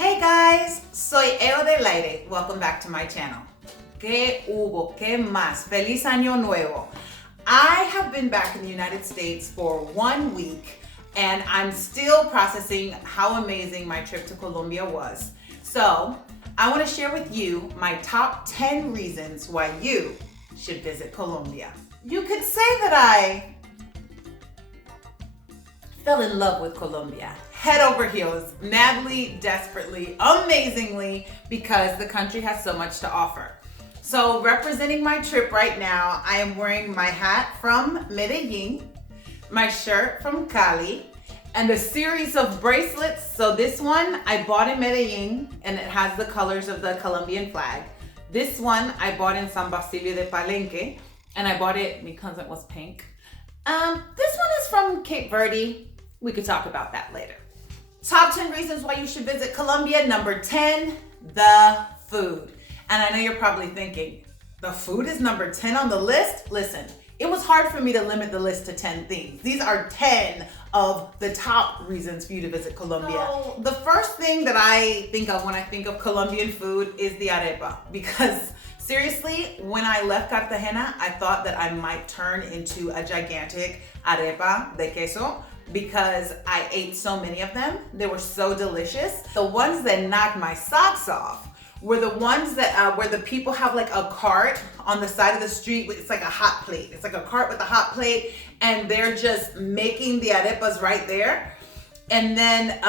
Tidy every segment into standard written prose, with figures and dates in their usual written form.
Hey guys, Soy Eva del Aire. Welcome back to my channel. ¿Qué hubo? ¿Qué más? Feliz Año Nuevo. I have been back in the United States for 1 week and I'm still processing how amazing my trip to Colombia was. So I want to share with you my top 10 reasons why you should visit Colombia. You could say that I fell in love with Colombia, head over heels, madly, desperately, amazingly, because the country has so much to offer. So representing my trip right now, I am wearing my hat from Medellin, my shirt from Cali, and a series of bracelets. So this one I bought in Medellin and it has the colors of the Colombian flag. This one I bought in San Basilio de Palenque and I bought it because it was pink. This one is from Cape Verde. We could talk about that later. Top 10 reasons why you should visit Colombia. Number 10, the food. And I know you're probably thinking, the food is number 10 on the list? Listen, it was hard for me to limit the list to 10 things. These are 10 of the top reasons for you to visit Colombia. So, the first thing that I think of when I think of Colombian food is the arepa. Because seriously, when I left Cartagena, I thought that I might turn into a gigantic arepa de queso because I ate so many of them. They were so delicious. The ones that knocked my socks off were the ones that where the people have like a cart on the side of the street. It's like a hot plate. It's like a cart with a hot plate and they're just making the arepas right there. And then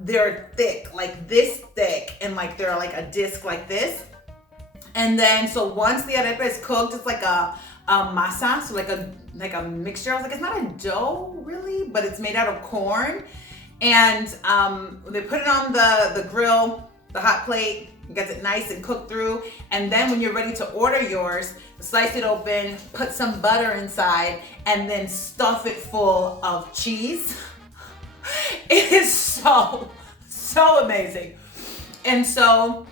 they're thick, like this thick, and like they're like a disc like this. And then so once the arepa is cooked, it's like a masa, so like a mixture. I was like, it's not a dough really, but it's made out of corn. And they put it on the grill, the hot plate, gets it nice and cooked through. And then when you're ready to order yours, slice it open, put some butter inside, and then stuff it full of cheese. It is so amazing. And so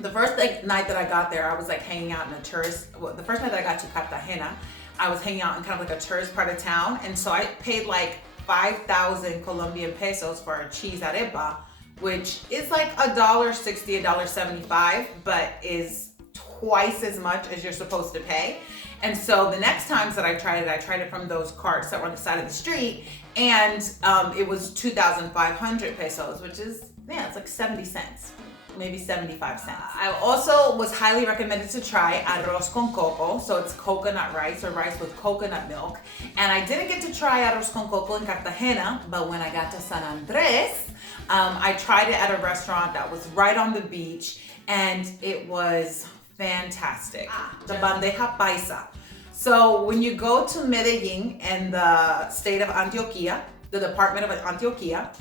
the first night that I got there, I was like hanging out in a tourist, the first night that I got to Cartagena, I was hanging out in kind of like a tourist part of town. And so I paid like 5,000 Colombian pesos for a cheese arepa, which is like $1.60, $1.75, but is twice as much as you're supposed to pay. And so the next times that I tried it from those carts that were on the side of the street, and it was 2,500 pesos, which is, yeah, it's like 70 cents. Maybe 75 cents. I also was highly recommended to try arroz con coco. So it's coconut rice or rice with coconut milk. And I didn't get to try arroz con coco in Cartagena, but when I got to San Andres, I tried it at a restaurant that was right on the beach and it was fantastic. The bandeja paisa. So when you go to Medellin and the state of Antioquia, the department of Antioquia,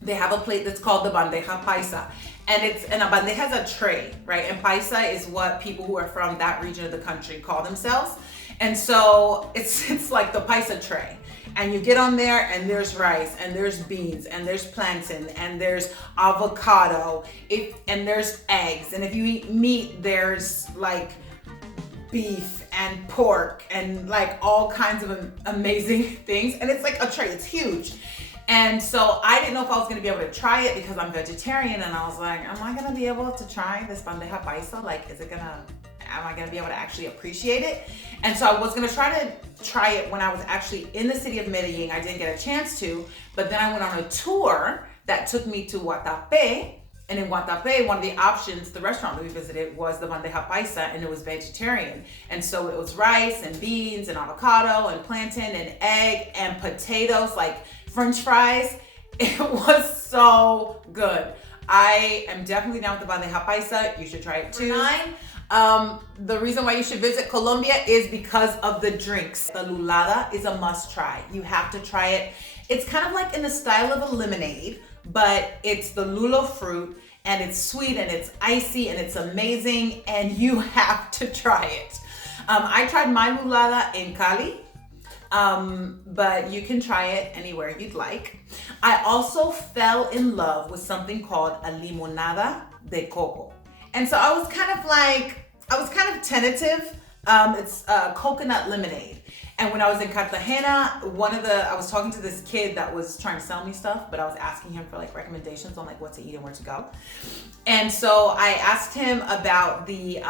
they have a plate that's called the bandeja paisa. And a bandeja is a tray, right? And paisa is what people who are from that region of the country call themselves. And so it's like the paisa tray. And you get on there and there's rice and there's beans and there's plantain and there's avocado and there's eggs. And if you eat meat, there's like beef and pork and like all kinds of amazing things. And it's like a tray, it's huge. And so I didn't know if I was gonna be able to try it because I'm vegetarian, and I was like, am I gonna be able to try this bandeja paisa? Like, am I gonna be able to actually appreciate it? And so I was gonna try it when I was actually in the city of Medellin. I didn't get a chance to, but then I went on a tour that took me to Guatapé. And in Guatapé, one of the options, the restaurant that we visited, was the bandeja paisa, and it was vegetarian. And so it was rice and beans and avocado and plantain and egg and potatoes, like French fries. It was so good. I am definitely down with the bandeja paisa. You should try it too. 9, the reason why you should visit Colombia is because of the drinks. The lulada is a must try. You have to try it. It's kind of like in the style of a lemonade, but it's the lulo fruit and it's sweet and it's icy and it's amazing and you have to try it. I tried my lulada in Cali, but you can try it anywhere you'd like. I also fell in love with something called a limonada de coco. And so I was kind of tentative. It's coconut lemonade. And when I was in Cartagena, I was talking to this kid that was trying to sell me stuff, but I was asking him for like recommendations on like what to eat and where to go. And so I asked him about the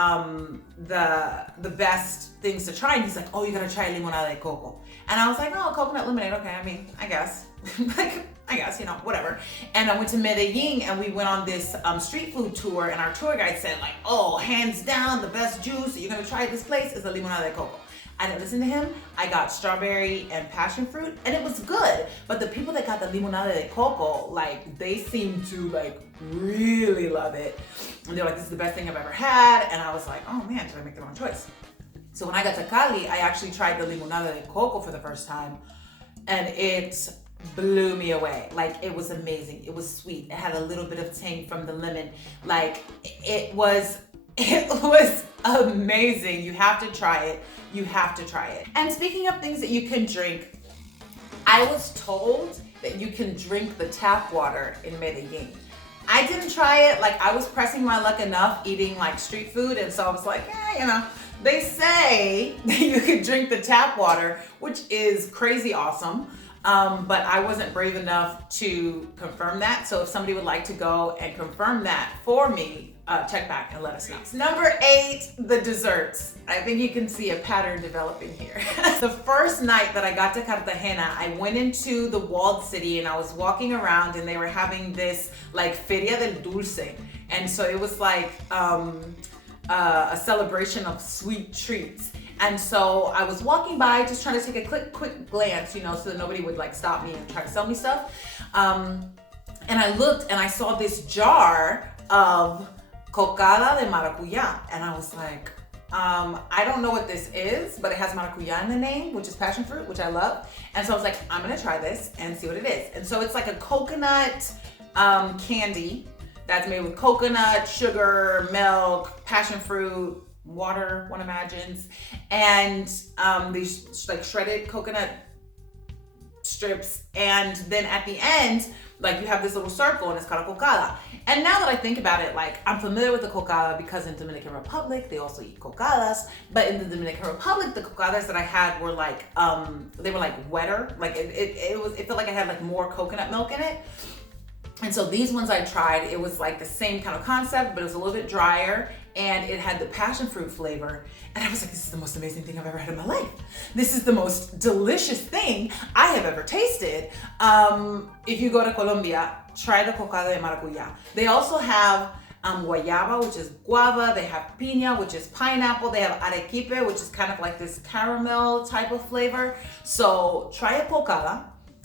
best things to try, and he's like, oh, you gotta try limonada de coco. And I was like, oh, coconut lemonade, okay, I mean, I guess. Like, I guess, you know, whatever. And I went to Medellin and we went on this street food tour, and our tour guide said like, oh, hands down, the best juice you're gonna try at this place is the limonada de coco. I didn't listen to him. I got strawberry and passion fruit, and it was good. But the people that got the limonada de coco, like, they seemed to like really love it. And they're like, this is the best thing I've ever had. And I was like, oh man, did I make the wrong choice? So when I got to Cali, I actually tried the limonada de coco for the first time, and it blew me away. Like, it was amazing. It was sweet. It had a little bit of tang from the lemon. Like, it was amazing. You have to try it. You have to try it. And speaking of things that you can drink, I was told that you can drink the tap water in Medellin. I didn't try it. Like, I was pressing my luck enough eating like street food, and so I was like, you know, they say that you can drink the tap water, which is crazy awesome. But I wasn't brave enough to confirm that. So if somebody would like to go and confirm that for me, check back and let us know. Number 8, the desserts. I think you can see a pattern developing here. The first night that I got to Cartagena, I went into the walled city and I was walking around, and they were having this like Feria del Dulce. And so it was like a celebration of sweet treats. And so I was walking by just trying to take a quick glance, you know, so that nobody would like stop me and try to sell me stuff. And I looked and I saw this jar of cocada de maracuyá. And I was like, I don't know what this is, but it has maracuyá in the name, which is passion fruit, which I love. And so I was like, I'm gonna try this and see what it is. And so it's like a coconut candy that's made with coconut, sugar, milk, passion fruit, water, one imagines, and these like shredded coconut strips, and then at the end, like, you have this little circle and it's called a cocada. And now that I think about it, like, I'm familiar with the cocada because in Dominican Republic they also eat cocadas, but in the Dominican Republic the cocadas that I had were like they were like wetter, like it felt like I had like more coconut milk in it. And so these ones I tried, it was like the same kind of concept, but it was a little bit drier, and it had the passion fruit flavor. And I was like, this is the most amazing thing I've ever had in my life. This is the most delicious thing I have ever tasted. If you go to Colombia, try the cocada de maracuyá. They also have guayaba, which is guava. They have piña, which is pineapple. They have arequipe, which is kind of like this caramel type of flavor. So try a cocada.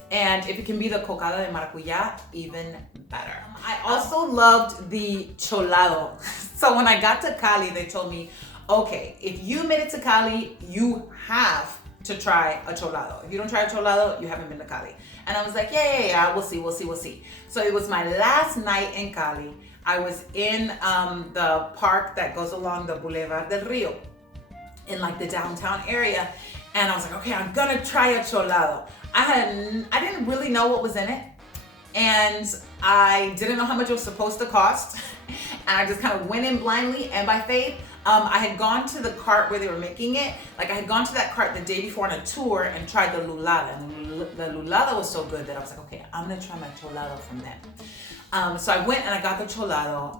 And if it can be the cocada de maracuyá, even better. I also loved the cholado. So when I got to Cali, they told me, okay, if you made it to Cali, you have to try a cholado. If you don't try a cholado, you haven't been to Cali. And I was like, yeah, we'll see. So it was my last night in Cali. I was in the park that goes along the Boulevard del Rio, in like the downtown area. And I was like, okay, I'm gonna try a cholado. I didn't really know what was in it, and I didn't know how much it was supposed to cost, and I just kind of went in blindly and by faith. I had gone to the cart where they were making it. Like, I had gone to that cart the day before on a tour and tried the lulada, and the lulada was so good that I was like, okay, I'm gonna try my cholado from them. So I went and I got the cholado.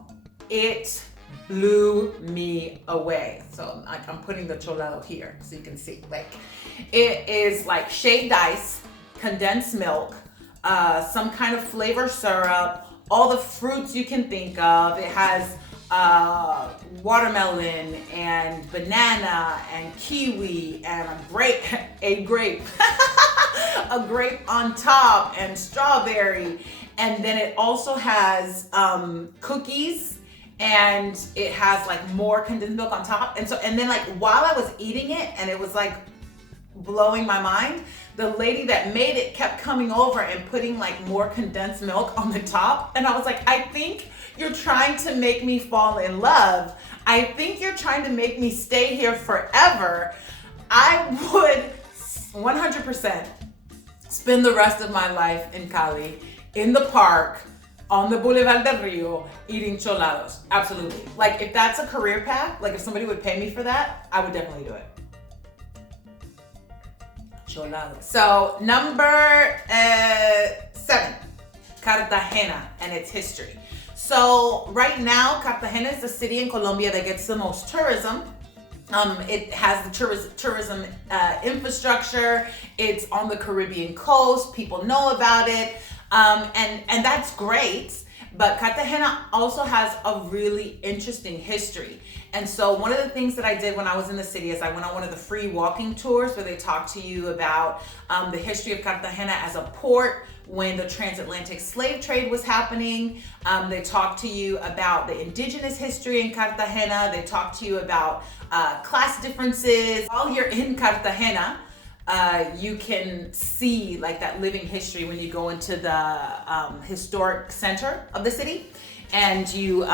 It blew me away. So like, I'm putting the cholado here so you can see. Like, it is like shaved ice, condensed milk, some kind of flavor syrup, all the fruits you can think of. It has watermelon and banana and kiwi and a grape on top, and strawberry. And then it also has cookies, and it has like more condensed milk on top. And then like, while I was eating it and it was like blowing my mind, the lady that made it kept coming over and putting like more condensed milk on the top. And I was like, I think you're trying to make me fall in love. I think you're trying to make me stay here forever. I would 100% spend the rest of my life in Cali, in the park, on the Boulevard del Rio, eating cholados. Absolutely. Like, if that's a career path, like if somebody would pay me for that, I would definitely do it. Encholado. So number 7, Cartagena and its history. So right now, Cartagena is the city in Colombia that gets the most tourism. It has the tourism infrastructure. It's on the Caribbean coast. People know about it, and that's great. But Cartagena also has a really interesting history. And so one of the things that I did when I was in the city is I went on one of the free walking tours where they talk to you about the history of Cartagena as a port when the transatlantic slave trade was happening. They talk to you about the indigenous history in Cartagena. They talk to you about class differences. While you're in Cartagena, you can see like that living history when you go into the historic center of the city, and you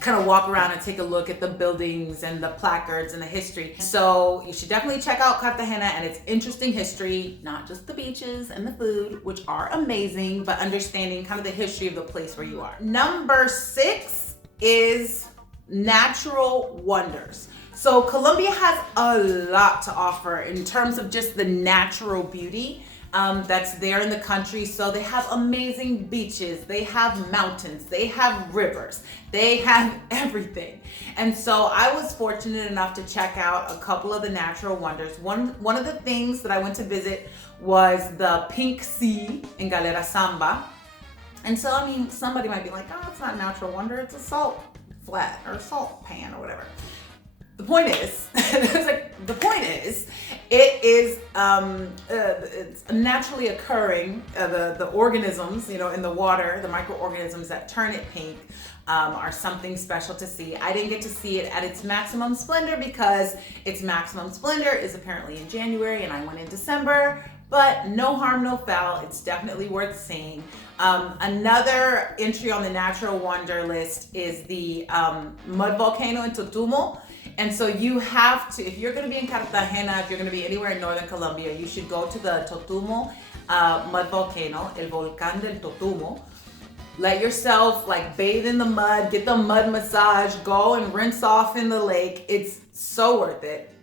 kind of walk around and take a look at the buildings and the placards and the history. So you should definitely check out Cartagena and its interesting history, not just the beaches and the food, which are amazing, but understanding kind of the history of the place where you are. Number 6 is natural wonders. So Colombia has a lot to offer in terms of just the natural beauty that's there in the country. So they have amazing beaches, they have mountains, they have rivers, they have everything. And so I was fortunate enough to check out a couple of the natural wonders. One of the things that I went to visit was the Pink Sea in Galera Samba. And so, I mean, somebody might be like, oh, it's not a natural wonder, it's a salt flat or a salt pan or whatever. The point is, it's naturally occurring, the organisms, in the water, the microorganisms that turn it pink are something special to see. I didn't get to see it at its maximum splendor because its maximum splendor is apparently in January and I went in December, but no harm, no foul. It's definitely worth seeing. Another entry on the natural wonder list is the mud volcano in Totumo. And so you have to, if you're going to be in Cartagena, if you're going to be anywhere in northern Colombia, you should go to the Totumo mud volcano, El Volcán del Totumo. Let yourself bathe in the mud, get the mud massage, go and rinse off in the lake. It's so worth it.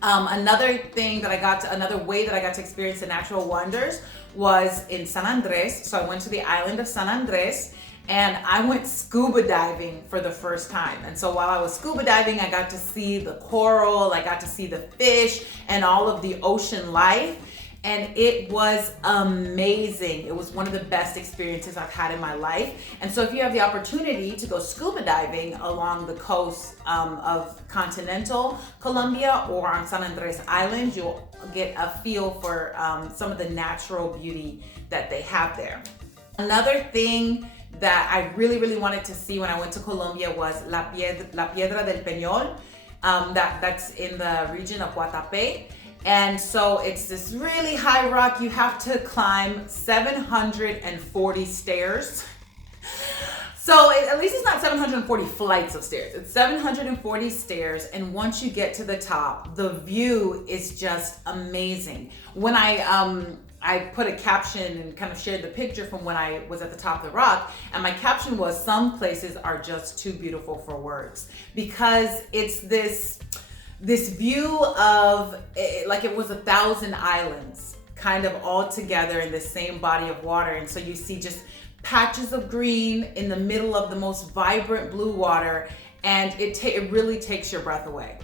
Another way that I got to experience the natural wonders was in San Andres. So I went to the island of San Andres and I went scuba diving for the first time. And so while I was scuba diving, I got to see the coral, I got to see the fish and all of the ocean life. And it was amazing. It was one of the best experiences I've had in my life. And so if you have the opportunity to go scuba diving along the coast of continental Colombia or on San Andres Island, you'll get a feel for some of the natural beauty that they have there. Another thing that I really, really wanted to see when I went to Colombia was La Piedra del Peñol. That's in the region of Guatapé. And so it's this really high rock. You have to climb 740 stairs. So at least it's not 740 flights of stairs. It's 740 stairs. And once you get to the top, the view is just amazing. When I put a caption and kind of shared the picture from when I was at the top of the rock, and my caption was, some places are just too beautiful for words, because it's this view of like it was 1,000 islands kind of all together in the same body of water. And so you see just patches of green in the middle of the most vibrant blue water, and it really takes your breath away.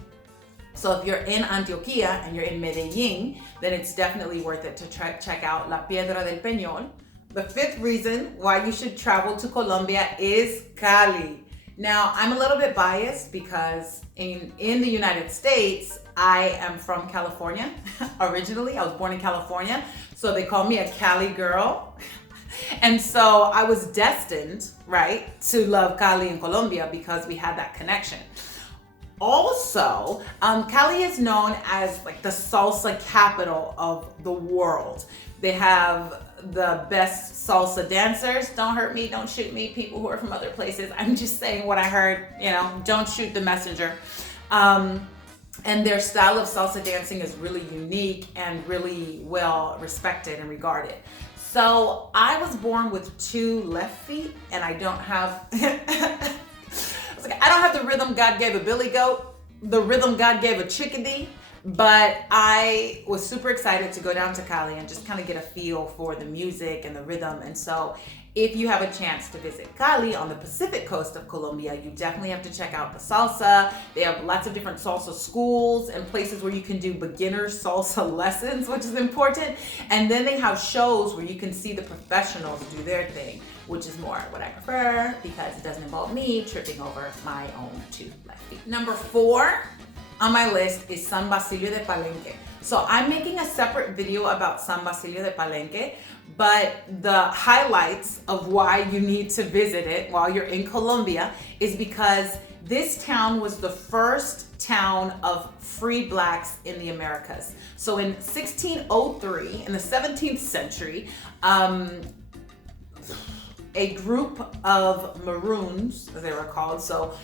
So if you're in Antioquia and you're in Medellin, then it's definitely worth it to check out La Piedra del Peñol. The 5th reason why you should travel to Colombia is Cali. Now, I'm a little bit biased because in the United States, I am from California. Originally, I was born in California, so they call me a Cali girl. And so I was destined, right, to love Cali in Colombia because we had that connection. Also, Cali is known as like the salsa capital of the world. They have the best salsa dancers. Don't hurt me, don't shoot me, people who are from other places. I'm just saying what I heard, don't shoot the messenger. And their style of salsa dancing is really unique and really well respected and regarded. So I was born with 2 left feet and I don't have, I don't have the rhythm God gave a billy goat, the rhythm God gave a chickadee, But I was super excited to go down to Cali and just kind of get a feel for the music and the rhythm. And so if you have a chance to visit Cali on the Pacific coast of Colombia, you definitely have to check out the salsa. They have lots of different salsa schools and places where you can do beginner salsa lessons, which is important. And then they have shows where you can see the professionals do their thing, which is more what I prefer because it doesn't involve me tripping over my own two left feet. Number 4 on my list is San Basilio de Palenque. So I'm making a separate video about San Basilio de Palenque, but the highlights of why you need to visit it while you're in Colombia is because this town was the first town of free blacks in the Americas. So in 1603, in the 17th century, a group of Maroons, as they were called, so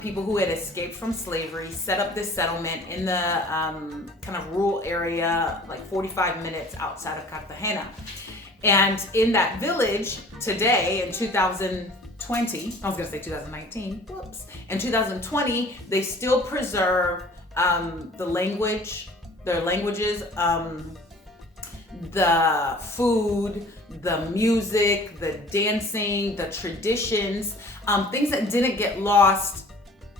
people who had escaped from slavery, set up this settlement in the kind of rural area, like 45 minutes outside of Cartagena. And in that village today, in 2020, I was gonna say 2019, whoops. In 2020, they still preserve the language, their languages, the food, the music, the dancing, the traditions, things that didn't get lost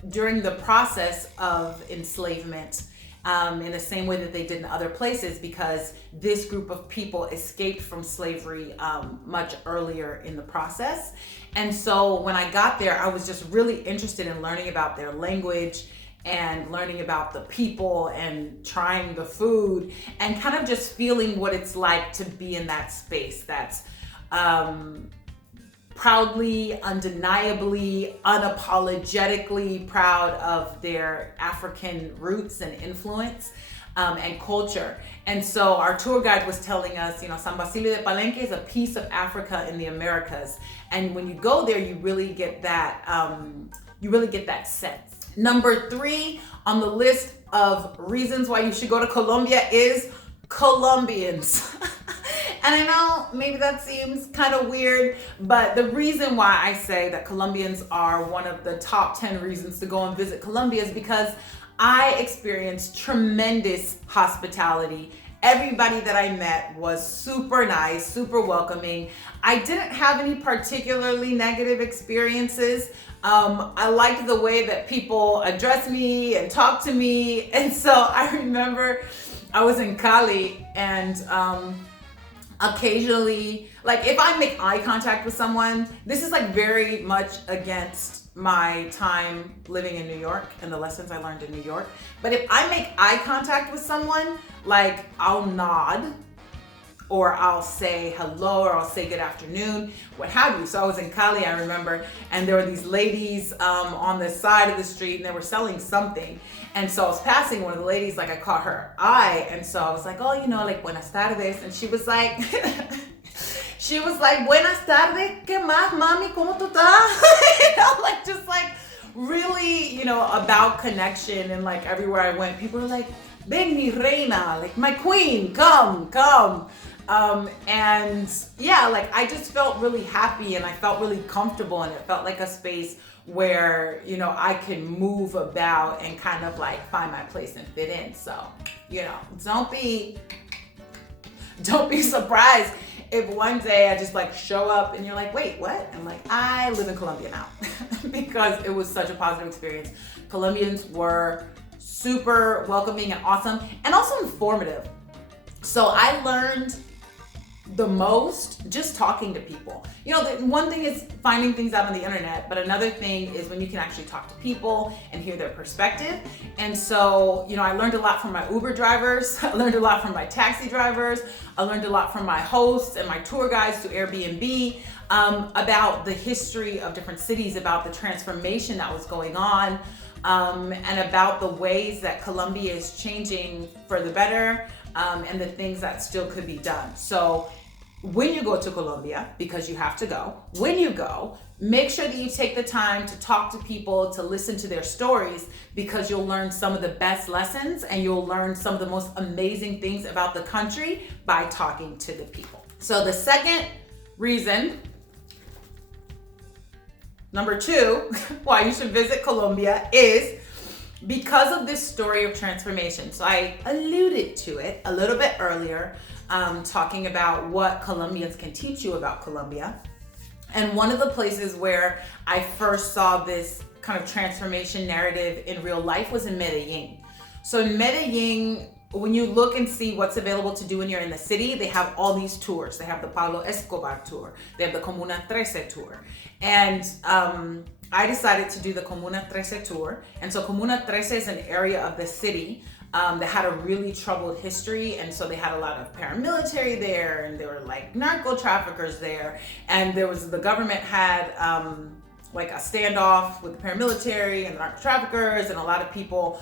during the process of enslavement in the same way that they did in other places, because this group of people escaped from slavery much earlier in the process. And so when I got there, I was just really interested in learning about their language and learning about the people and trying the food and kind of just feeling what it's like to be in that space that's proudly, undeniably, unapologetically proud of their African roots and influence and culture. And so our tour guide was telling us, San Basilio de Palenque is a piece of Africa in the Americas. And when you go there, you really get that, sense. Number 3 on the list of reasons why you should go to Colombia is Colombians. And I know maybe that seems kind of weird, but the reason why I say that Colombians are one of the top 10 reasons to go and visit Colombia is because I experienced tremendous hospitality. Everybody that I met was super nice, super welcoming. I didn't have any particularly negative experiences. I liked the way that people addressed me and talked to me. And so I remember I was in Cali and occasionally, like if I make eye contact with someone, this is like very much against my time living in New York and the lessons I learned in New York. But if I make eye contact with someone, like I'll nod or I'll say hello or I'll say good afternoon, what have you. So I was in Cali, I remember, and there were these ladies on the side of the street and they were selling something. And so I was passing one of the ladies, like I caught her eye. And so I was like, oh, like buenas tardes. And she was like, buenas tardes, ¿qué más, mami? ¿Cómo tú estás? Like just like really, about connection. And like everywhere I went, people were like, ven mi reina, like my queen, come. And yeah, like I just felt really happy and I felt really comfortable and it felt like a space where, I can move about and kind of like find my place and fit in. So, don't be surprised if one day I just like show up and you're like, wait, what? I'm like, I live in Colombia now because it was such a positive experience. Colombians were super welcoming and awesome and also informative. So I learned the most just talking to people. The one thing is finding things out on the internet, but another thing is when you can actually talk to people and hear their perspective. And so, I learned a lot from my Uber drivers. I learned a lot from my taxi drivers. I learned a lot from my hosts and my tour guides through Airbnb about the history of different cities, about the transformation that was going on, and about the ways that Colombia is changing for the better, and the things that still could be done. So when you go to Colombia, because you have to go, when you go, make sure that you take the time to talk to people, to listen to their stories, because you'll learn some of the best lessons and you'll learn some of the most amazing things about the country by talking to the people. So the second reason, number 2, why you should visit Colombia is because of this story of transformation. So I alluded to it a little bit earlier, talking about what Colombians can teach you about Colombia. And one of the places where I first saw this kind of transformation narrative in real life was in Medellin. So in Medellin, when you look and see what's available to do when you're in the city, they have all these tours. They have the Pablo Escobar tour. They have the Comuna 13 tour. And I decided to do the Comuna 13 tour. And so Comuna 13 is an area of the city that had a really troubled history. And so they had a lot of paramilitary there, and there were like narco traffickers there. And the government had like a standoff with the paramilitary and the narco traffickers, and a lot of people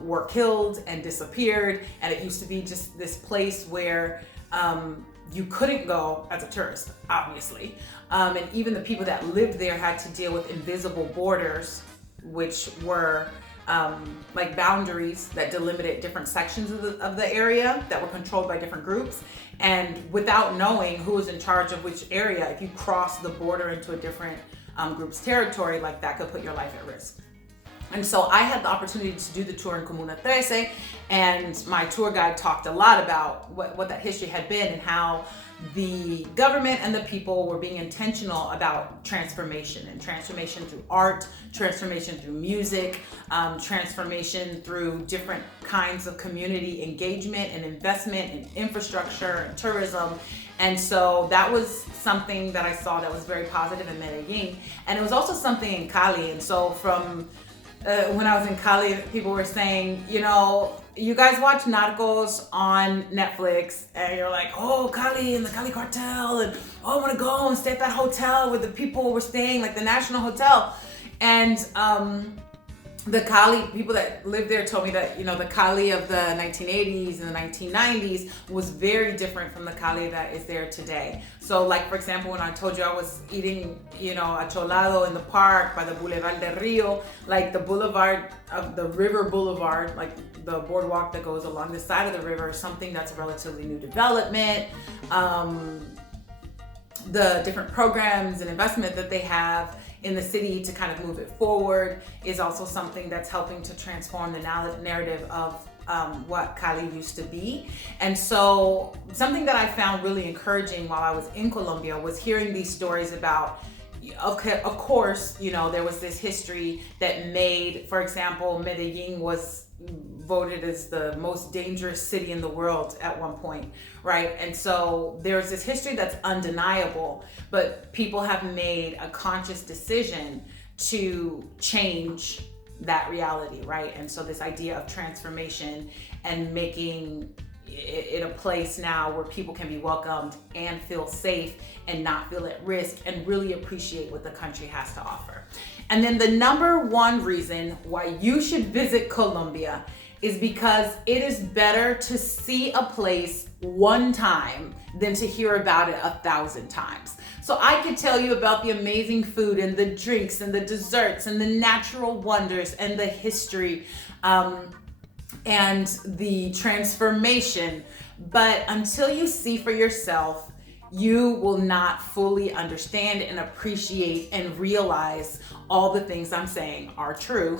were killed and disappeared. And it used to be just this place where you couldn't go as a tourist, obviously. And even the people that lived there had to deal with invisible borders, which were like boundaries that delimited different sections of the area that were controlled by different groups. And without knowing who was in charge of which area, if you crossed the border into a different group's territory, like that could put your life at risk. And so I had the opportunity to do the tour in Comuna 13, and my tour guide talked a lot about what that history had been and how the government and the people were being intentional about transformation, and transformation through art, transformation through music, transformation through different kinds of community engagement and investment in infrastructure and tourism. And so that was something that I saw that was very positive in Medellin. And it was also something in Cali. And so from when I was in Cali, people were saying, you know, you guys watch Narcos on Netflix and you're like, oh, Cali and the Cali cartel, and oh, I want to go and stay at that hotel where the people were staying, like the National Hotel. And the Cali people that lived there told me that, you know, the Cali of the 1980s and the 1990s was very different from the Cali that is there today. So like, for example, when I told you I was eating, you know, acholado in the park by the Boulevard del Rio, like the boulevard of the river boulevard, like the boardwalk that goes along the side of the river, is something that's a relatively new development. The different programs and investment that they have in the city to kind of move it forward is also something that's helping to transform the narrative of what Cali used to be. And so something that I found really encouraging while I was in Colombia was hearing these stories about, okay, of course, you know, there was this history that made, for example, Medellin was voted as the most dangerous city in the world at one point, right? And so there's this history that's undeniable, but people have made a conscious decision to change that reality, right? And so this idea of transformation and making it a place now where people can be welcomed and feel safe and not feel at risk and really appreciate what the country has to offer. And then the number one reason why you should visit Colombia is because it is better to see a place one time than to hear about it 1,000 times. So I could tell you about the amazing food and the drinks and the desserts and the natural wonders and the history and the transformation, but until you see for yourself, you will not fully understand and appreciate and realize all the things I'm saying are true,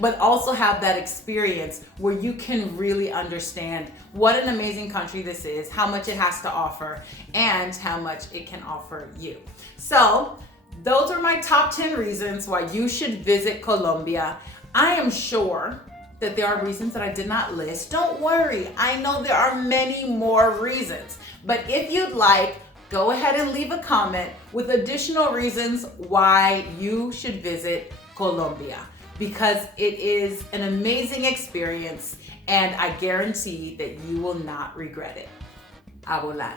but also have that experience where you can really understand what an amazing country this is, how much it has to offer, and how much it can offer you. So those are my top 10 reasons why you should visit Colombia. I am sure that there are reasons that I did not list. Don't worry, I know there are many more reasons. But if you'd like, go ahead and leave a comment with additional reasons why you should visit Colombia, because it is an amazing experience and I guarantee that you will not regret it. A volar.